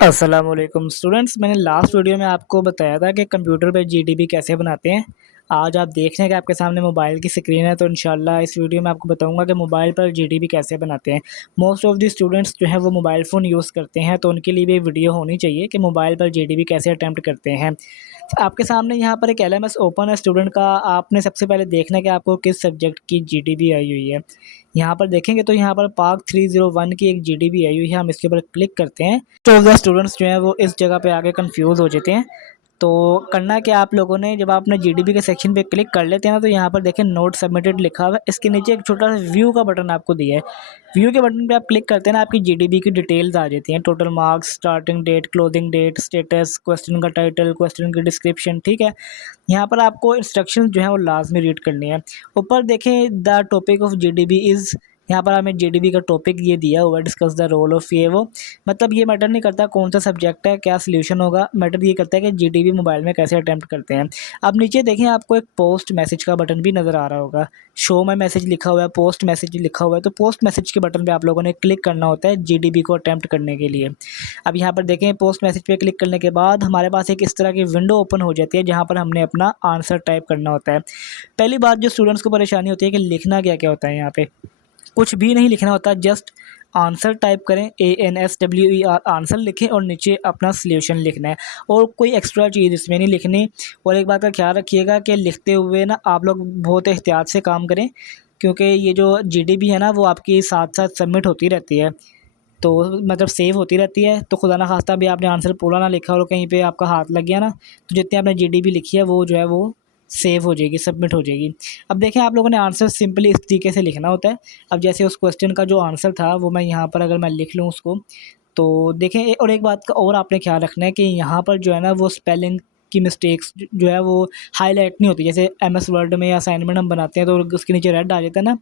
अस्सलामुअलैकुम स्टूडेंट्स, मैंने last video में आपको बताया था कि कंप्यूटर पे जीडीबी कैसे बनाते हैं। आज आप देख रहे हैं कि आपके सामने मोबाइल की स्क्रीन है, तो इंशाल्लाह इस वीडियो में आपको बताऊंगा कि मोबाइल पर जीडीबी कैसे बनाते हैं। मोस्ट ऑफ द स्टूडेंट्स जो है वो मोबाइल फ़ोन यूज़ करते हैं, तो उनके लिए भी वीडियो होनी चाहिए कि मोबाइल पर जीडीबी कैसे अटैम्प्ट करते हैं। आपके सामने यहाँ पर एक एलएमएस ओपन है स्टूडेंट का। आपने सबसे पहले देखना है कि आपको किस सब्जेक्ट की जीडीबी आई हुई है। यहाँ पर देखेंगे तो यहाँ पर पार्क 301 की एक जीडीबी आई हुई है। हम इसके ऊपर क्लिक करते हैं तो द स्टूडेंट्स जो हैं वो इस जगह पे आके कंफ्यूज हो जाते हैं। तो करना क्या आप लोगों ने, जब आपने जीडीबी के सेक्शन पे क्लिक कर लेते हैं ना, तो यहाँ पर देखें नोट सबमिटेड लिखा हुआ है। इसके नीचे एक छोटा सा व्यू का बटन आपको दिया है। व्यू के बटन पे आप क्लिक करते हैं ना, आपकी जीडीबी की डिटेल्स आ जाती हैं। Total marks, starting date, closing date, status, question का टाइटल, क्वेश्चन की डिस्क्रिप्शन। ठीक है, यहाँ पर आपको इंस्ट्रक्शन जो है वो लाजमी रीड करनी है। ऊपर देखें the topic of GDB is, यहाँ पर हमें जीडीबी का टॉपिक ये दिया हुआ है, डिस्कस द रोल ऑफ ये वो। मतलब ये मैटर नहीं करता कौन सा सब्जेक्ट है, क्या सोल्यूशन होगा, मैटर ये करता है कि जीडीबी मोबाइल में कैसे अटैम्प्ट करते हैं। अब नीचे देखें आपको एक पोस्ट मैसेज का बटन भी नज़र आ रहा होगा। शो में मैसेज लिखा हुआ है, पोस्ट मैसेज लिखा हुआ है। तो पोस्ट मैसेज के बटन पे आप लोगों ने क्लिक करना होता है जीडीबी को अटैम्प्ट करने के लिए। अब यहाँ पर देखें पोस्ट मैसेज पे क्लिक करने के बाद हमारे पास एक इस तरह की विंडो ओपन हो जाती है, जहाँ पर हमने अपना आंसर टाइप करना होता है। पहली बात जो स्टूडेंट्स को परेशानी होती है कि लिखना क्या क्या होता है। यहाँ पे कुछ भी नहीं लिखना होता, जस्ट आंसर टाइप करें, ANSWER आंसर लिखें और नीचे अपना सल्यूशन लिखना है, और कोई एक्स्ट्रा चीज़ इसमें नहीं लिखनी। और एक बात का ख्याल रखिएगा कि लिखते हुए ना आप लोग बहुत एहतियात से काम करें, क्योंकि ये जो जीडीबी है ना वो आपकी साथ साथ सबमिट होती रहती है, तो मतलब सेव होती रहती है। तो खुदा ना खास्ता भी आपने आंसर पूरा ना लिखा और कहीं पे आपका हाथ लग गया ना, तो जितनी आपने जीडीबी लिखी है वो जो है वो सेव हो जाएगी, सबमिट हो जाएगी। अब देखें आप लोगों ने आंसर सिंपली इस तरीके से लिखना होता है। अब जैसे उस क्वेश्चन का जो आंसर था वो मैं यहाँ पर अगर मैं लिख लूँ उसको, तो देखें और एक बात का और आपने ख्याल रखना है कि यहाँ पर जो है ना वो स्पेलिंग की मिस्टेक्स जो है वो हाईलाइट नहीं होती। जैसे एमएस वर्ड में या असाइनमेंट हम बनाते हैं तो उसके नीचे रेड आ जाता है ना,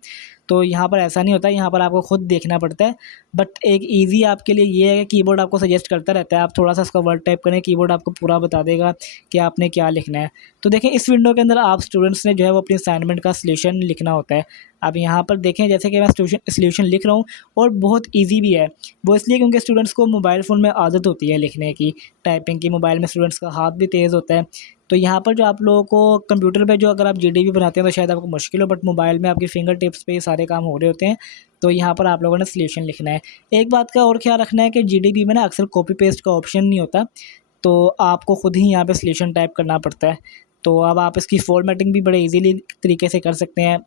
तो यहाँ पर ऐसा नहीं होता। यहाँ पर आपको खुद देखना पड़ता है। बट एक इजी आपके लिए ये है कि कीबोर्ड आपको सजेस्ट करता रहता है, आप थोड़ा सा उसका वर्ड टाइप करें, कीबोर्ड आपको पूरा बता देगा कि आपने क्या लिखना है। तो देखें इस विंडो के अंदर आप स्टूडेंट्स ने जो है वो अपनी असाइनमेंट का सल्यूशन लिखना होता है। अब यहाँ पर देखें जैसे कि मैं सल्यूशन लिख रहा हूँ, और बहुत ईजी भी है। वो इसलिए क्योंकि स्टूडेंट्स को मोबाइल फ़ोन में आदत होती है लिखने की, टाइपिंग की। मोबाइल में स्टूडेंट्स का हाथ भी तेज़ होता है। तो यहाँ पर जो आप लोगों को कंप्यूटर पे जो अगर आप जीडीबी बनाते हैं तो शायद आपको मुश्किल हो, बट मोबाइल में आपकी फिंगर टिप्स पे ये सारे काम हो रहे होते हैं। तो यहाँ पर आप लोगों ने सल्यूशन लिखना है। एक बात का और ख्याल रखना है कि जीडीबी में ना अक्सर कॉपी पेस्ट का ऑप्शन नहीं होता, तो आपको खुद ही यहाँ पे सल्यूशन टाइप करना पड़ता है। तो अब आप इसकी फॉर्मेटिंग भी बड़े इजीली तरीके से कर सकते हैं।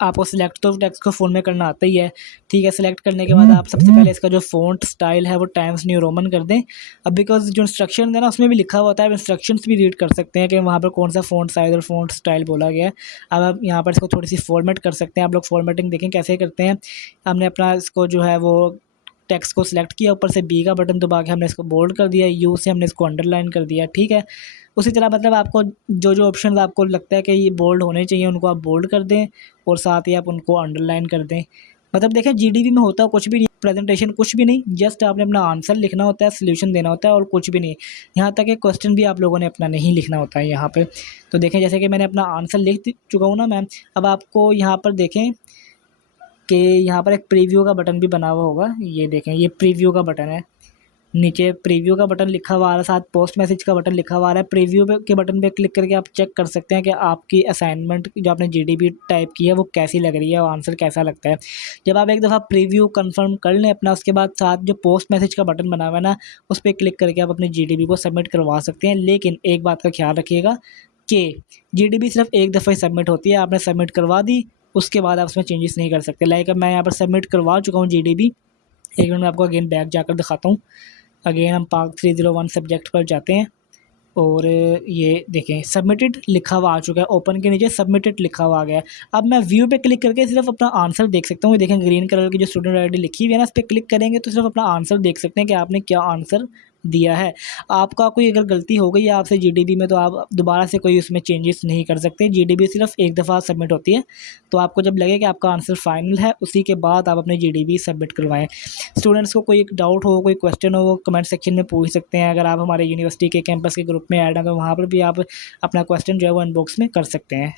आपको सिलेक्ट तो टेक्स्ट को फ़ोन में करना आता ही है। ठीक है, सिलेक्ट करने के बाद आप सबसे पहले इसका जो फ़ॉन्ट स्टाइल है वो टाइम्स न्यू रोमन कर दें। अब बिकॉज जो इंस्ट्रक्शन है ना उसमें भी लिखा हुआ होता है, आप इंस्ट्रक्शंस भी रीड कर सकते हैं कि वहाँ पर कौन सा फ़ॉन्ट साइज़ और फ़ॉन्ट स्टाइल बोला गया है। अब आप यहाँ पर इसको थोड़ी सी फॉर्मेट कर सकते हैं। आप लोग फॉर्मेटिंग देखें कैसे करते हैं। हमने अपना इसको जो है वो टेक्स्ट को सिलेक्ट किया, ऊपर से बी का बटन दबा के हमने इसको बोल्ड कर दिया, यू से हमने इसको अंडरलाइन कर दिया। ठीक है, उसी तरह मतलब आपको जो जो ऑप्शन आपको लगता है कि ये बोल्ड होने चाहिए उनको आप बोल्ड कर दें, और साथ ही आप उनको अंडरलाइन कर दें। मतलब देखें जीडीबी में होता कुछ भी नहीं, प्रेजेंटेशन कुछ भी नहीं, जस्ट आपने अपना आंसर लिखना होता है, सोल्यूशन देना होता है, और कुछ भी नहीं। यहाँ तक कि क्वेश्चन भी आप लोगों ने अपना नहीं लिखना होता है यहाँ पे। तो देखें जैसे कि मैंने अपना आंसर लिख चुका हूँ ना मैम। अब आपको यहाँ पर देखें कि यहाँ पर एक प्रीव्यू का बटन भी बना हुआ होगा। ये देखें, ये प्रीव्यू का बटन है। नीचे प्रीव्यू का बटन लिखा हुआ आ रहा है, साथ पोस्ट मैसेज का बटन लिखा हुआ आ रहा है। प्रीव्यू के बटन पे क्लिक करके आप चेक कर सकते हैं कि आपकी असाइनमेंट जो आपने जीडीबी टाइप की है वो कैसी लग रही है और आंसर कैसा लगता है। जब आप एक दफ़ा प्रीव्यू कंफर्म कर लें अपना, उसके बाद साथ जो पोस्ट मैसेज का बटन बना हुआ है ना, उस पर क्लिक करके आप अपनी जीडीबी को सबमिट करवा सकते हैं। लेकिन एक बात का ख्याल रखिएगा कि जीडीबी सिर्फ एक दफ़ा ही सबमिट होती है। आपने सबमिट करवा दी, उसके बाद आप उसमें चेंजेस नहीं कर सकते। लाइक अब मैं यहाँ पर सबमिट करवा चुका हूँ जीडीबी। एक मिनट में आपको अगेन बैक जाकर दिखाता हूँ। अगेन हम पार्क 301 सब्जेक्ट पर जाते हैं, और ये देखें सबमिटेड लिखा हुआ आ चुका है। ओपन के नीचे सबमिटेड लिखा हुआ आ गया है। अब मैं व्यू पे क्लिक करके सिर्फ अपना आंसर देख सकता हूँ। देखें ग्रीन कलर की जो स्टूडेंट आईडी लिखी हुई है ना, इस पर क्लिक करेंगे तो सिर्फ अपना आंसर देख सकते हैं कि आपने क्या आंसर दिया है। आपका कोई अगर गलती हो गई है आपसे जीडीबी में, तो आप दोबारा से कोई उसमें चेंजेस नहीं कर सकते। जीडीबी सिर्फ एक दफ़ा सबमिट होती है। तो आपको जब लगे कि आपका आंसर फाइनल है, उसी के बाद आप अपनी जीडीबी सबमिट करवाएं। स्टूडेंट्स को कोई डाउट हो, कोई क्वेश्चन हो, वो कमेंट सेक्शन में पूछ सकते हैं। अगर आप हमारे यूनिवर्सिटी के कैंपस के ग्रुप में ऐड हैं तो वहाँ पर भी आप अपना क्वेश्चन जो है वो इनबॉक्स में कर सकते हैं।